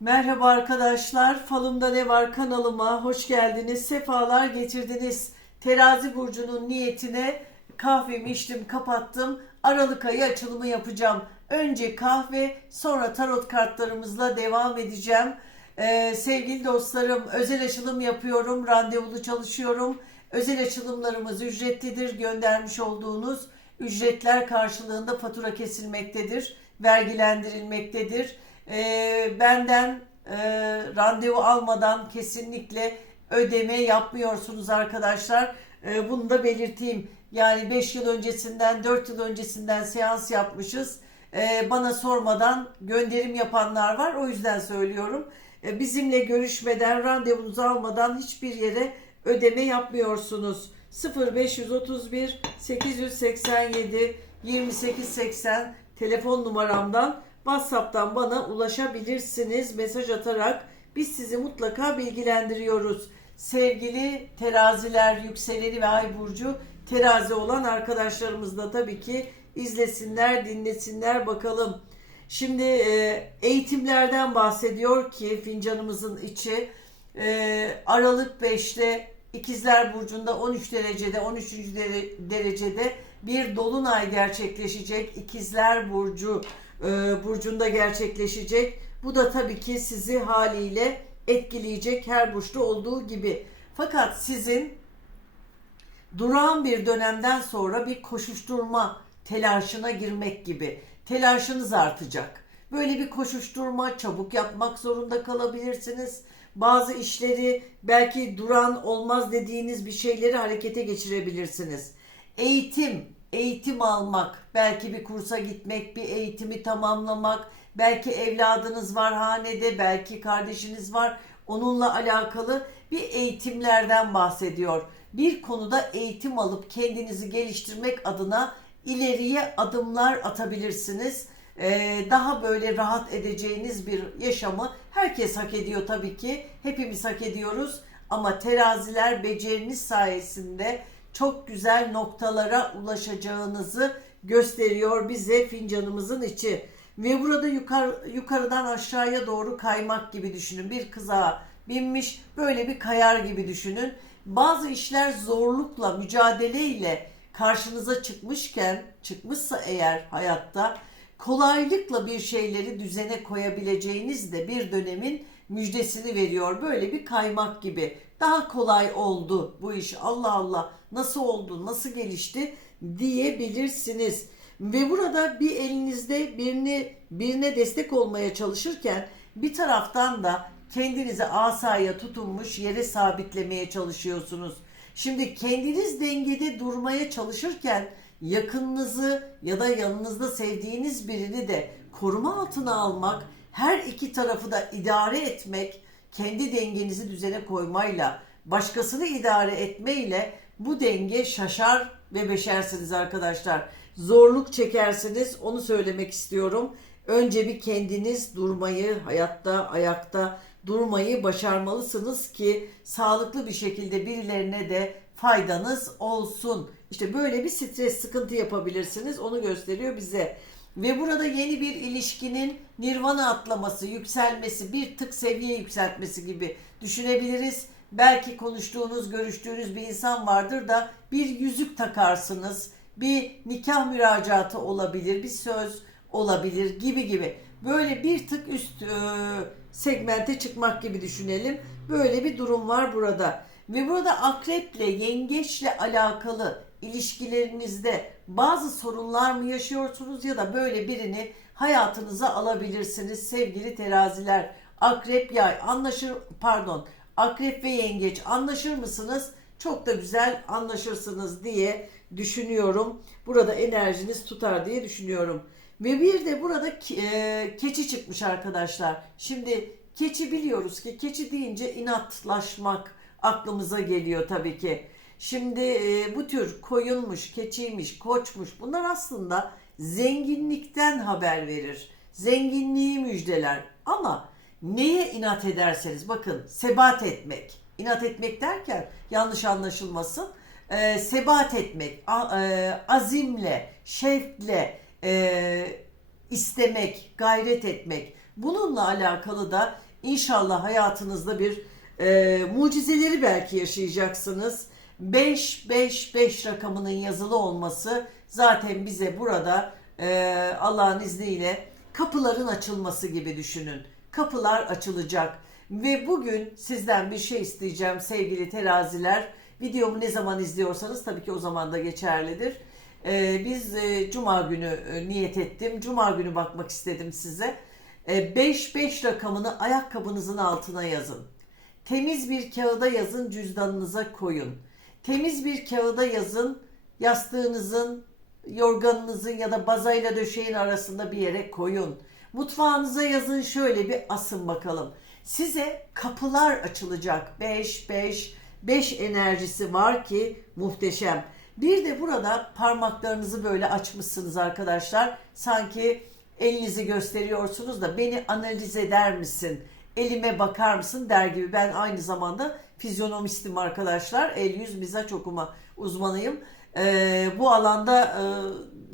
Merhaba arkadaşlar, Falımda Ne Var kanalıma hoş geldiniz, sefalar getirdiniz. Terazi burcunun niyetine kahvemi içtim, kapattım. Aralık ayı açılımı yapacağım. Önce kahve, sonra tarot kartlarımızla devam edeceğim. Ee, sevgili dostlarım, özel açılım yapıyorum, randevulu çalışıyorum. Özel açılımlarımız ücretlidir. Göndermiş olduğunuz ücretler karşılığında fatura kesilmektedir, vergilendirilmektedir. Ee, benden e, randevu almadan kesinlikle ödeme yapmıyorsunuz arkadaşlar. Ee, bunu da belirteyim. Yani 5 yıl öncesinden 4 yıl öncesinden seans yapmışız. Ee, bana sormadan gönderim yapanlar var. O yüzden söylüyorum. Ee, bizimle görüşmeden randevunuzu almadan hiçbir yere ödeme yapmıyorsunuz. 0531 887 2880 telefon numaramdan WhatsApp'tan bana ulaşabilirsiniz mesaj atarak biz sizi mutlaka bilgilendiriyoruz. Sevgili teraziler, yükseleni ve ay burcu terazi olan arkadaşlarımız da tabii ki izlesinler, dinlesinler bakalım. Şimdi e, eğitimlerden bahsediyor ki fincanımızın içi e, Aralık 5'te İkizler Burcu'nda 13 derecede 13. dere- derecede bir dolunay gerçekleşecek. İkizler Burcu burcunda gerçekleşecek. Bu da tabii ki sizi haliyle etkileyecek her burçta olduğu gibi. Fakat sizin durağan bir dönemden sonra bir koşuşturma telaşına girmek gibi. Telaşınız artacak. Böyle bir koşuşturma, çabuk yapmak zorunda kalabilirsiniz. Bazı işleri belki duran olmaz dediğiniz bir şeyleri harekete geçirebilirsiniz. Eğitim, eğitim almak, belki bir kursa gitmek, bir eğitimi tamamlamak, belki evladınız var hanede, belki kardeşiniz var. Onunla alakalı bir eğitimlerden bahsediyor. Bir konuda eğitim alıp kendinizi geliştirmek adına ileriye adımlar atabilirsiniz. Ee, daha böyle rahat edeceğiniz bir yaşamı herkes hak ediyor tabii ki. Hepimiz hak ediyoruz. Ama teraziler beceriniz sayesinde çok güzel noktalara ulaşacağınızı gösteriyor bize fincanımızın içi. Ve burada yukarı, yukarıdan aşağıya doğru kaymak gibi düşünün. Bir kıza binmiş böyle bir kayar gibi düşünün. Bazı işler zorlukla, mücadeleyle karşınıza çıkmışken, çıkmışsa eğer hayatta kolaylıkla bir şeyleri düzene koyabileceğiniz de bir dönemin müjdesini veriyor. Böyle bir kaymak gibi. Daha kolay oldu bu iş. Allah Allah nasıl oldu, nasıl gelişti diyebilirsiniz. Ve burada bir elinizde birini birine destek olmaya çalışırken bir taraftan da kendinizi asaya tutunmuş yere sabitlemeye çalışıyorsunuz. Şimdi kendiniz dengede durmaya çalışırken yakınınızı ya da yanınızda sevdiğiniz birini de koruma altına almak, her iki tarafı da idare etmek, kendi dengenizi düzene koymayla, başkasını idare etmeyle bu denge şaşar ve beşersiniz arkadaşlar. Zorluk çekersiniz onu söylemek istiyorum. Önce bir kendiniz durmayı, hayatta, ayakta durmayı başarmalısınız ki sağlıklı bir şekilde birilerine de faydanız olsun. İşte böyle bir stres sıkıntı yapabilirsiniz. Onu gösteriyor bize. Ve burada yeni bir ilişkinin nirvana atlaması, yükselmesi, bir tık seviye yükseltmesi gibi düşünebiliriz. Belki konuştuğunuz, görüştüğünüz bir insan vardır da bir yüzük takarsınız. Bir nikah müracaatı olabilir, bir söz olabilir gibi gibi. Böyle bir tık üst e, segmente çıkmak gibi düşünelim. Böyle bir durum var burada. Ve burada akreple, yengeçle alakalı ilişkilerinizde bazı sorunlar mı yaşıyorsunuz ya da böyle birini hayatınıza alabilirsiniz sevgili teraziler. Akrep yay anlaşır pardon akrep ve yengeç anlaşır mısınız? Çok da güzel anlaşırsınız diye düşünüyorum. Burada enerjiniz tutar diye düşünüyorum. Ve bir de burada e, keçi çıkmış arkadaşlar. Şimdi keçi biliyoruz ki keçi deyince inatlaşmak aklımıza geliyor tabii ki. Şimdi e, bu tür koyunmuş, keçiymiş, koçmuş bunlar aslında zenginlikten haber verir. Zenginliği müjdeler. Ama neye inat ederseniz bakın sebat etmek. İnat etmek derken yanlış anlaşılmasın. E, sebat etmek, a- e, azimle, şevkle, e, istemek, gayret etmek. Bununla alakalı da İnşallah hayatınızda bir e, mucizeleri belki yaşayacaksınız. 5-5-5 rakamının yazılı olması zaten bize burada e, Allah'ın izniyle kapıların açılması gibi düşünün. Kapılar açılacak. Ve bugün sizden bir şey isteyeceğim sevgili teraziler. Videomu ne zaman izliyorsanız tabii ki o zaman da geçerlidir. Ee, biz e, Cuma günü e, niyet ettim. Cuma günü bakmak istedim size. 5-5 rakamını ayakkabınızın altına yazın. Temiz bir kağıda yazın cüzdanınıza koyun. Temiz bir kağıda yazın yastığınızın, yorganınızın ya da bazayla döşeğin arasında bir yere koyun. Mutfağınıza yazın şöyle bir asın bakalım. Size kapılar açılacak. 5 5 5 enerjisi var ki muhteşem. Bir de burada parmaklarınızı böyle açmışsınız arkadaşlar. Sanki elinizi gösteriyorsunuz da beni analiz eder misin? Elime bakar mısın der gibi. Ben aynı zamanda fizyonomistim arkadaşlar. El yüz mizaç okuma uzmanıyım. Ee, bu alanda e,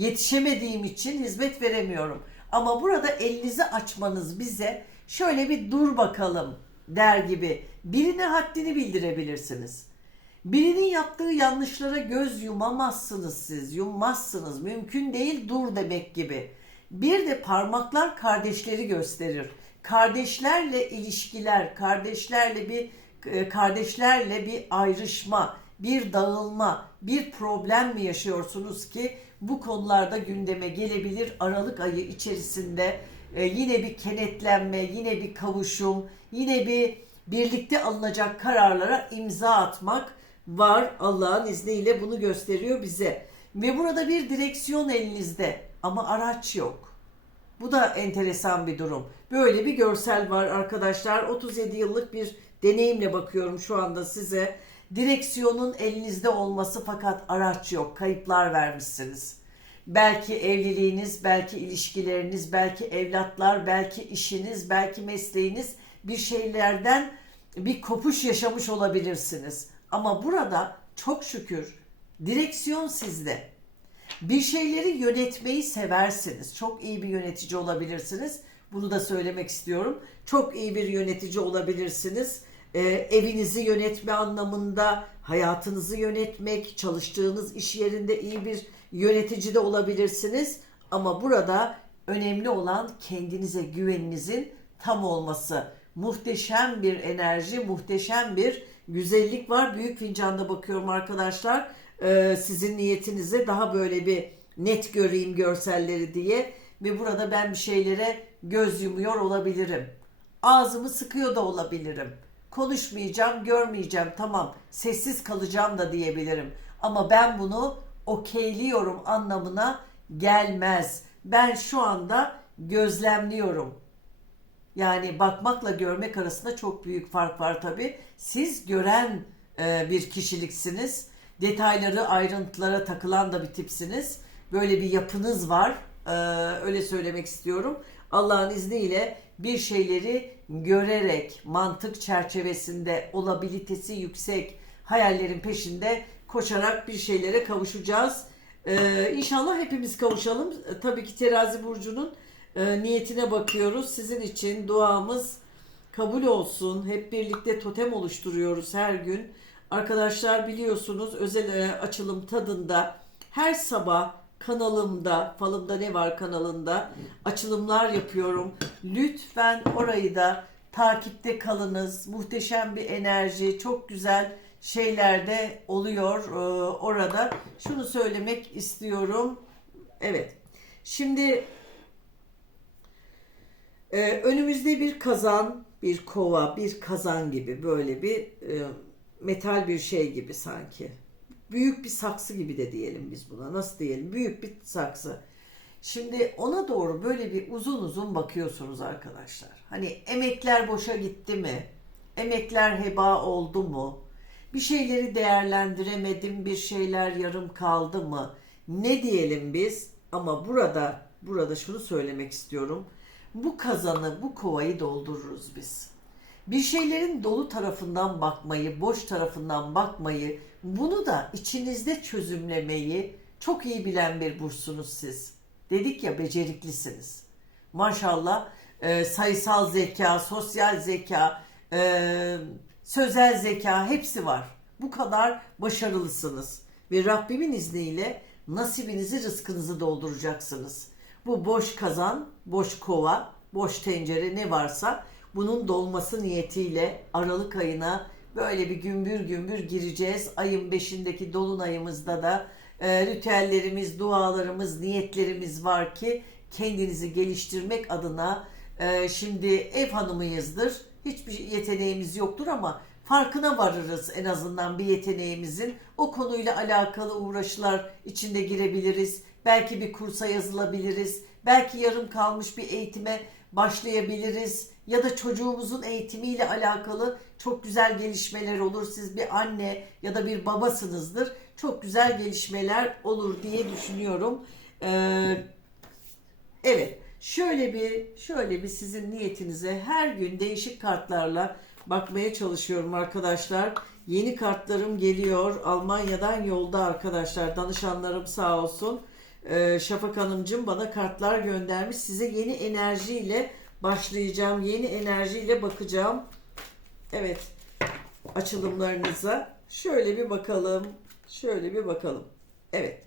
yetişemediğim için hizmet veremiyorum. Ama burada elinizi açmanız bize şöyle bir dur bakalım der gibi birine haddini bildirebilirsiniz. Birinin yaptığı yanlışlara göz yumamazsınız siz, yummazsınız. Mümkün değil dur demek gibi. Bir de parmaklar kardeşleri gösterir. Kardeşlerle ilişkiler, kardeşlerle bir e, kardeşlerle bir ayrışma, bir dağılma, bir problem mi yaşıyorsunuz ki bu konularda gündeme gelebilir Aralık ayı içerisinde e, yine bir kenetlenme, yine bir kavuşum, yine bir birlikte alınacak kararlara imza atmak var. Allah'ın izniyle bunu gösteriyor bize. Ve burada bir direksiyon elinizde ama araç yok. Bu da enteresan bir durum. Böyle bir görsel var arkadaşlar. 37 yıllık bir deneyimle bakıyorum şu anda size. Direksiyonun elinizde olması fakat araç yok. Kayıplar vermişsiniz. Belki evliliğiniz, belki ilişkileriniz, belki evlatlar, belki işiniz, belki mesleğiniz bir şeylerden bir kopuş yaşamış olabilirsiniz. Ama burada çok şükür direksiyon sizde. Bir şeyleri yönetmeyi seversiniz. Çok iyi bir yönetici olabilirsiniz. Bunu da söylemek istiyorum. Çok iyi bir yönetici olabilirsiniz. Ee, evinizi yönetme anlamında, hayatınızı yönetmek, çalıştığınız iş yerinde iyi bir yönetici de olabilirsiniz. Ama burada önemli olan kendinize güveninizin tam olması. Muhteşem bir enerji, muhteşem bir güzellik var. Büyük fincanda bakıyorum arkadaşlar. Ee, sizin niyetinize daha böyle bir net göreyim görselleri diye. Ve burada ben bir şeylere göz yumuyor olabilirim. Ağzımı sıkıyor da olabilirim. Konuşmayacağım, görmeyeceğim. Tamam, sessiz kalacağım da diyebilirim. Ama ben bunu okeyliyorum anlamına gelmez. Ben şu anda gözlemliyorum. Yani bakmakla görmek arasında çok büyük fark var tabi. Siz gören e, bir kişiliksiniz. Detayları, ayrıntılara takılan da bir tipsiniz. Böyle bir yapınız var. E, öyle söylemek istiyorum. Allah'ın izniyle bir şeyleri görerek, mantık çerçevesinde olabilitesi yüksek hayallerin peşinde koşarak bir şeylere kavuşacağız. Ee, inşallah hepimiz kavuşalım. Ee, tabii ki terazi burcunun e, niyetine bakıyoruz. Sizin için duamız kabul olsun. Hep birlikte totem oluşturuyoruz her gün. Arkadaşlar biliyorsunuz özel e, açılım tadında her sabah kanalımda, falımda ne var kanalında açılımlar yapıyorum. Lütfen orayı da takipte kalınız. Muhteşem bir enerji, çok güzel şeyler de oluyor e, orada. Şunu söylemek istiyorum. Evet. Şimdi e, önümüzde bir kazan, bir kova, bir kazan gibi böyle bir e, metal bir şey gibi sanki. Büyük bir saksı gibi de diyelim biz buna. Nasıl diyelim? Büyük bir saksı. Şimdi ona doğru böyle bir uzun uzun bakıyorsunuz arkadaşlar. Hani emekler boşa gitti mi? Emekler heba oldu mu? Bir şeyleri değerlendiremedim, bir şeyler yarım kaldı mı? Ne diyelim biz? Ama burada burada şunu söylemek istiyorum. Bu kazanı, bu kovayı doldururuz biz. Bir şeylerin dolu tarafından bakmayı, boş tarafından bakmayı, bunu da içinizde çözümlemeyi çok iyi bilen bir bursunuz siz. Dedik ya beceriklisiniz. Maşallah e, sayısal zeka, sosyal zeka, e, sözel zeka hepsi var. Bu kadar başarılısınız. Ve Rabbimin izniyle nasibinizi, rızkınızı dolduracaksınız. Bu boş kazan, boş kova, boş tencere ne varsa bunun dolması niyetiyle Aralık ayına böyle bir gümbür gümbür gireceğiz. Ayın beşindeki dolunayımızda da e, ritüellerimiz, dualarımız, niyetlerimiz var ki kendinizi geliştirmek adına e, şimdi ev hanımıyızdır. Hiçbir yeteneğimiz yoktur ama farkına varırız en azından bir yeteneğimizin. O konuyla alakalı uğraşılar içinde girebiliriz. Belki bir kursa yazılabiliriz. Belki yarım kalmış bir eğitime başlayabiliriz. Ya da çocuğumuzun eğitimiyle alakalı çok güzel gelişmeler olur. Siz bir anne ya da bir babasınızdır. Çok güzel gelişmeler olur diye düşünüyorum. Ee, Evet. Şöyle bir şöyle bir sizin niyetinize her gün değişik kartlarla bakmaya çalışıyorum arkadaşlar. Yeni kartlarım geliyor. Almanya'dan yolda arkadaşlar. Danışanlarım sağ olsun. Ee, Şafak Hanımcığım bana kartlar göndermiş. Size yeni enerjiyle başlayacağım. Yeni enerjiyle bakacağım. Evet. Açılımlarınıza. Şöyle bir bakalım. Şöyle bir bakalım. Evet.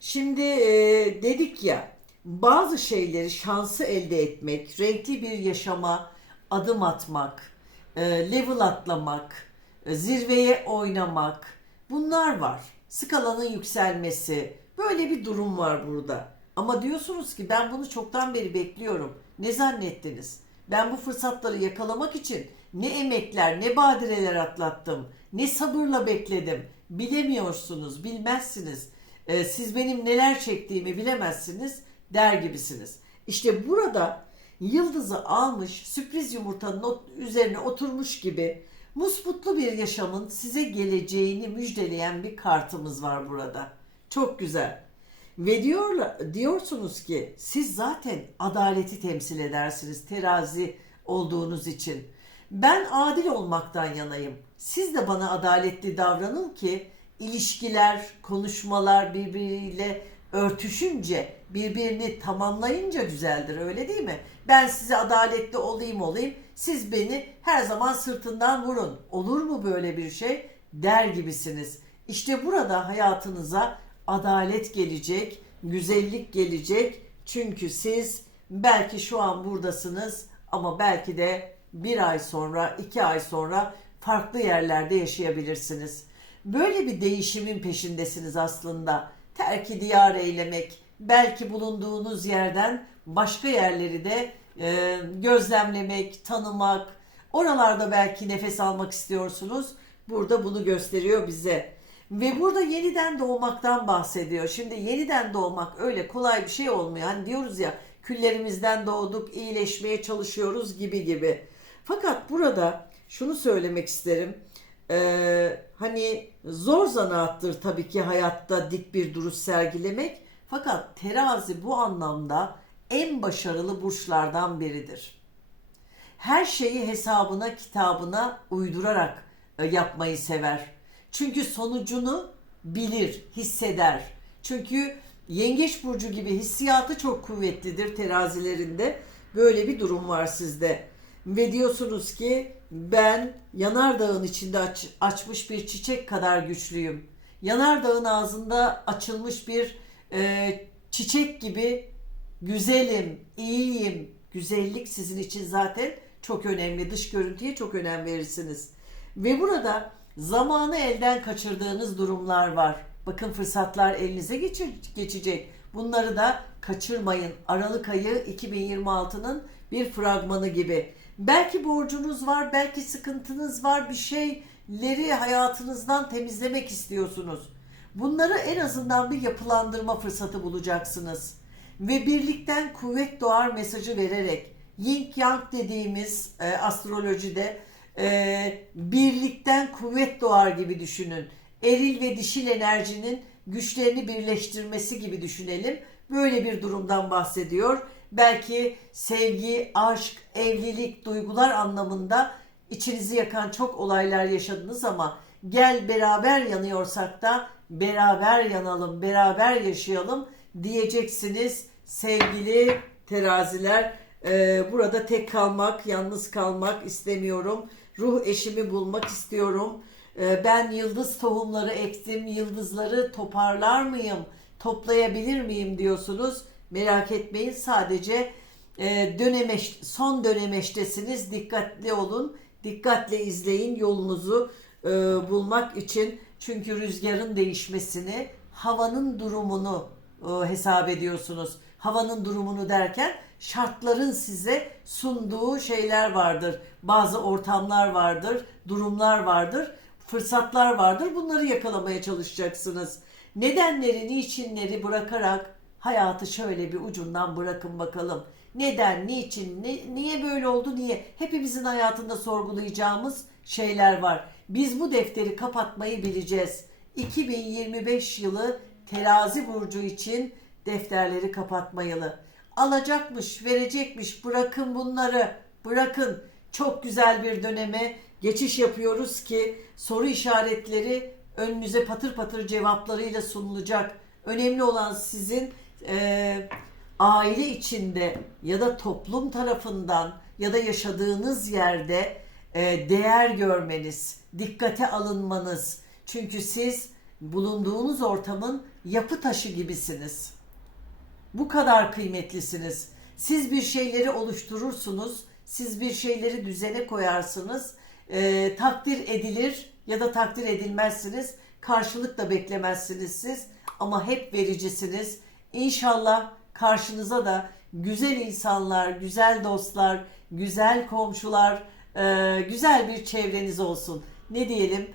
Şimdi e, dedik ya bazı şeyleri şansı elde etmek, renkli bir yaşama adım atmak, e, level atlamak, e, zirveye oynamak bunlar var. Skalanın yükselmesi böyle bir durum var burada. Ama diyorsunuz ki ben bunu çoktan beri bekliyorum. Ne zannettiniz? Ben bu fırsatları yakalamak için ne emekler, ne badireler atlattım, ne sabırla bekledim. Bilemiyorsunuz, bilmezsiniz. Ee, siz benim neler çektiğimi bilemezsiniz der gibisiniz. İşte burada yıldızı almış sürpriz yumurtanın üzerine oturmuş gibi musmutlu bir yaşamın size geleceğini müjdeleyen bir kartımız var burada. Çok güzel. Ve diyorlar, diyorsunuz ki siz zaten adaleti temsil edersiniz terazi olduğunuz için. Ben adil olmaktan yanayım. Siz de bana adaletli davranın ki ilişkiler, konuşmalar birbiriyle örtüşünce, birbirini tamamlayınca güzeldir öyle değil mi? Ben size adaletli olayım olayım, siz beni her zaman sırtından vurun. Olur mu böyle bir şey? Der gibisiniz. İşte burada hayatınıza adalet gelecek, güzellik gelecek. Çünkü siz belki şu an buradasınız ama belki de bir ay sonra, iki ay sonra farklı yerlerde yaşayabilirsiniz. Böyle bir değişimin peşindesiniz aslında. Terki diyar eylemek, belki bulunduğunuz yerden başka yerleri de e, gözlemlemek, tanımak, oralarda belki nefes almak istiyorsunuz. Burada bunu gösteriyor bize. Ve burada yeniden doğmaktan bahsediyor. Şimdi yeniden doğmak öyle kolay bir şey olmuyor. Hani diyoruz ya küllerimizden doğduk, iyileşmeye çalışıyoruz gibi gibi. Fakat burada şunu söylemek isterim. Ee, hani zor zanaattır tabii ki hayatta dik bir duruş sergilemek. Fakat terazi bu anlamda en başarılı burçlardan biridir. Her şeyi hesabına, kitabına uydurarak e, yapmayı sever. Çünkü sonucunu bilir, hisseder. Çünkü Yengeç burcu gibi hissiyatı çok kuvvetlidir terazilerinde. Böyle bir durum var sizde. Ve diyorsunuz ki ben yanardağın içinde aç- açmış bir çiçek kadar güçlüyüm. Yanardağın ağzında açılmış bir e, çiçek gibi güzelim, iyiyim. Güzellik sizin için zaten çok önemli. Dış görüntüye çok önem verirsiniz. Ve burada zamanı elden kaçırdığınız durumlar var. Bakın fırsatlar elinize geçecek. Bunları da kaçırmayın. Aralık ayı 2026'nın bir fragmanı gibi. Belki borcunuz var, belki sıkıntınız var, bir şeyleri hayatınızdan temizlemek istiyorsunuz. Bunları en azından bir yapılandırma fırsatı bulacaksınız. Ve birlikten kuvvet doğar mesajı vererek Yin Yang dediğimiz e, astrolojide e, birlikten kuvvet doğar gibi düşünün. Eril ve dişil enerjinin güçlerini birleştirmesi gibi düşünelim. Böyle bir durumdan bahsediyor. Belki sevgi, aşk, evlilik, duygular anlamında içinizi yakan çok olaylar yaşadınız ama gel beraber yanıyorsak da beraber yanalım, beraber yaşayalım diyeceksiniz sevgili teraziler. Ee, burada tek kalmak, yalnız kalmak istemiyorum. Ruh eşimi bulmak istiyorum. Ee, ben yıldız tohumları ektim. Yıldızları toparlar mıyım? Toplayabilir miyim diyorsunuz. Merak etmeyin. Sadece e, dönemeş, son dönemeçtesiniz. Dikkatli olun. Dikkatle izleyin yolunuzu e, bulmak için. Çünkü rüzgarın değişmesini, havanın durumunu e, hesap ediyorsunuz. Havanın durumunu derken şartların size sunduğu şeyler vardır. Bazı ortamlar vardır, durumlar vardır, fırsatlar vardır. Bunları yakalamaya çalışacaksınız. Nedenleri, niçinleri bırakarak hayatı şöyle bir ucundan bırakın bakalım. Neden, niçin, ne- niye böyle oldu, niye? Hepimizin hayatında sorgulayacağımız şeyler var. Biz bu defteri kapatmayı bileceğiz. 2025 yılı terazi burcu için defterleri kapatmayalı. Alacakmış, verecekmiş. Bırakın bunları. Bırakın. Çok güzel bir döneme geçiş yapıyoruz ki soru işaretleri önünüze patır patır cevaplarıyla sunulacak. Önemli olan sizin eee, aile içinde ya da toplum tarafından ya da yaşadığınız yerde e, değer görmeniz, dikkate alınmanız. Çünkü siz bulunduğunuz ortamın yapı taşı gibisiniz. Bu kadar kıymetlisiniz. Siz bir şeyleri oluşturursunuz, siz bir şeyleri düzene koyarsınız, e, takdir edilir ya da takdir edilmezsiniz, karşılık da beklemezsiniz siz ama hep vericisiniz. İnşallah karşınıza da güzel insanlar, güzel dostlar, güzel komşular, e, güzel bir çevreniz olsun. Ne diyelim?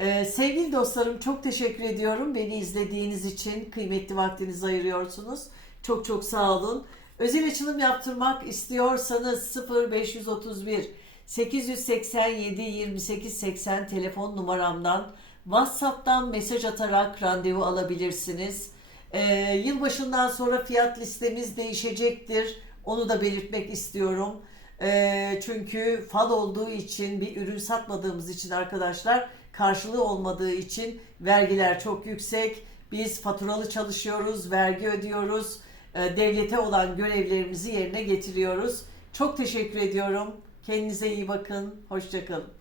Ee, sevgili dostlarım çok teşekkür ediyorum. Beni izlediğiniz için kıymetli vaktinizi ayırıyorsunuz. Çok çok sağ olun. Özel açılım yaptırmak istiyorsanız 0531 887 28 80 telefon numaramdan WhatsApp'tan mesaj atarak randevu alabilirsiniz. Ee, yılbaşından sonra fiyat listemiz değişecektir. Onu da belirtmek istiyorum. Ee, çünkü fal olduğu için bir ürün satmadığımız için arkadaşlar karşılığı olmadığı için vergiler çok yüksek. Biz faturalı çalışıyoruz, vergi ödüyoruz. Ee, devlete olan görevlerimizi yerine getiriyoruz. Çok teşekkür ediyorum. Kendinize iyi bakın. Hoşçakalın.